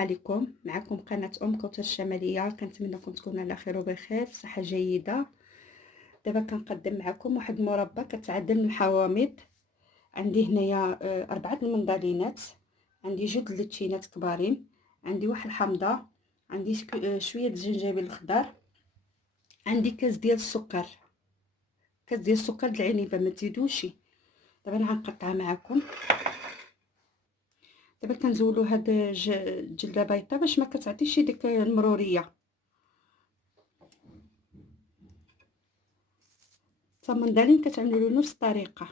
عليكم. معكم قناة كوثر الشمالية. كنتمنىكم تكونوا على خير وبخير، صحة جيدة. دابا كنقدم معكم واحد المربى كتعدل من الحوامض. عندي هنايا 4 المندلينات، عندي 2 اللتشينات كبارين، عندي واحد الحامضه، عندي شويه الجنجبيل الخضر، عندي كاس ديال السكر، كاس ديال السكر د العنبه ما تزيدوش. دابا انا غنقطعها معكم. دابا كنزولوا هاد الجلده بيضاء باش ما كتعطيش ديك المروريه. المندلين كتعملوا له نفس الطريقه.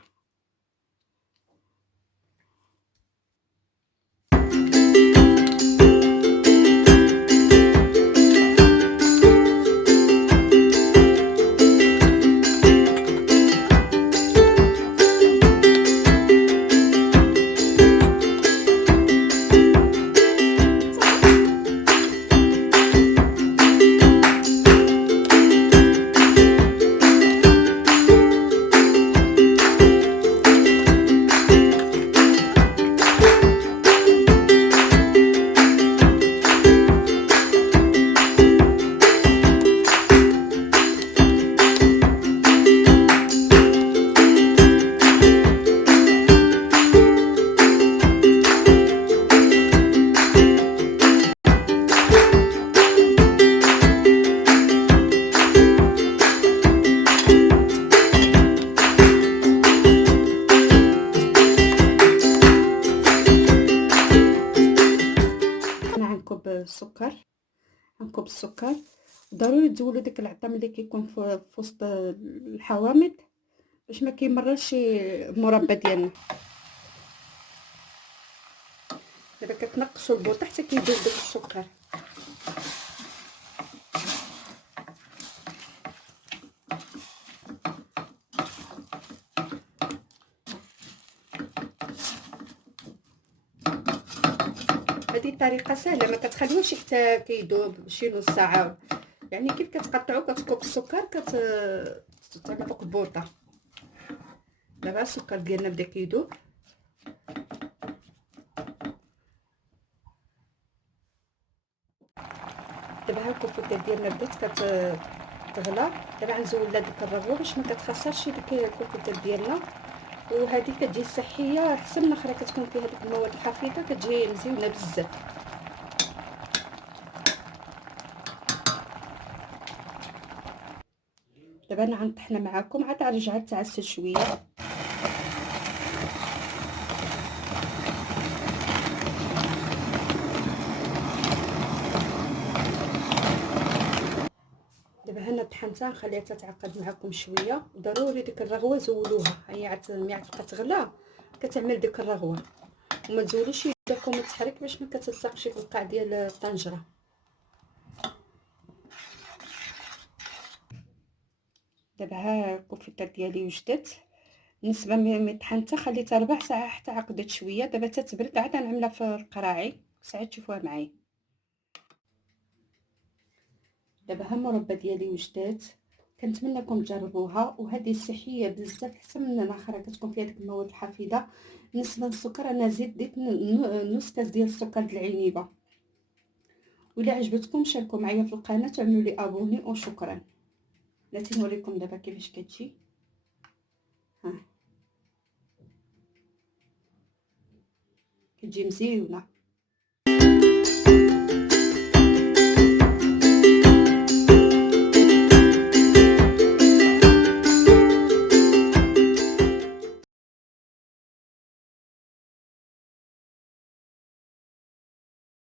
غنكب السكر. ضروري تزولوا ديك العظام اللي كيكون في وسط الحوامض باش ما كيمررش المربى ديالنا. دابا كتنقصوا البوطه حتى كيذوب داك السكر. هذه الطريقه سهله، ما كتخليوش حتى كيذوب شي نص ساعه. يعني كيف كتقطعوا كتكب السكر تعمل فوق البوطه. دابا السكر ديالنا بدا كيذوب. دابا ها الكفته ديالنا بدات كتغلى. دابا غنزول لها ديك الرغوه باش ما كتخسرش ديك الكفته ديالنا، وهذه كتجي صحيه احسن من الاخرى كتكون فيها ديك المواد الحافظه، كتجي مزيونه بزاف. دابا انا غنطحنها معكم عاد غنرجع تعسل شويه. دابا هنا طحنتها نخليها تتعقد معكم شويه. ضروري ديك الرغوه زولوها، هي عاد ملي تبقى تغلى كتعمل ديك الرغوه، وما تزولوش يدكم التحريك باش ما كتلصقش في القاع ديال الطنجره. دابا ها الكفته ديالي وجدت. بالنسبه ملي طحنتها خليتها ربع ساعه حتى عقدت شويه. دابا تتبرد عاد نعملها في القراعي ساعه تشوفوها معايا. دابا ها المربى ديالي وجدت، كنتمنىكم تجربوها، وهذه صحيه بزاف احسن من الاخرى كتكون فيها ديك المواد الحافظه. بالنسبه للسكر انا زدت نص كاس ديال السكر د العنبه. ولا عجبتكم شاركوا معايا في القناه وعملوا لي ابوني وشكرا. بلاتي نوريكم دابا كيفاش كتجي. ها كتجي مزيونه.